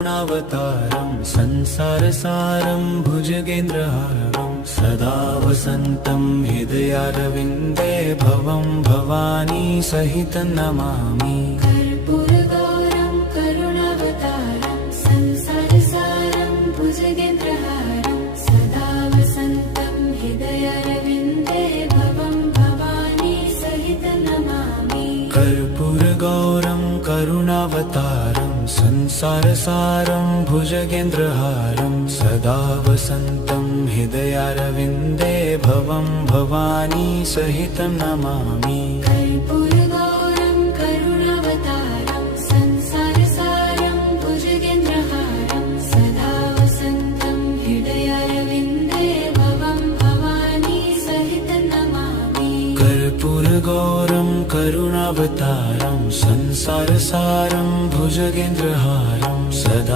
करुणावतारं संसारसारं भुजगेन्द्रहारं सदा वसन्तं हृदयारविन्दे भवं भवानी सहितं नमामि। कर्पूरगौरं करुणावतारं संसारसारं भुजगेन्द्रहारं सदा वसन्तं हृदयारविन्दे भवं भवानी सहितं नमामि। कर्पूरगौरं करुणावतारं संसारसारं भुजगेन्द्रहारं सदा वसन्तं हृदयारविन्दे भवं भवानी सहितं नमामि। कर्पूरगौरं करुणावतारं संसारसारं भुजगेन्द्रहारं सदा वसन्तं हृदयारविन्दे भवं भवानी सहितं नमामि। कर्पूरगौरं करुणावतारं संसारसारं भुजगेन्द्रहारं सदा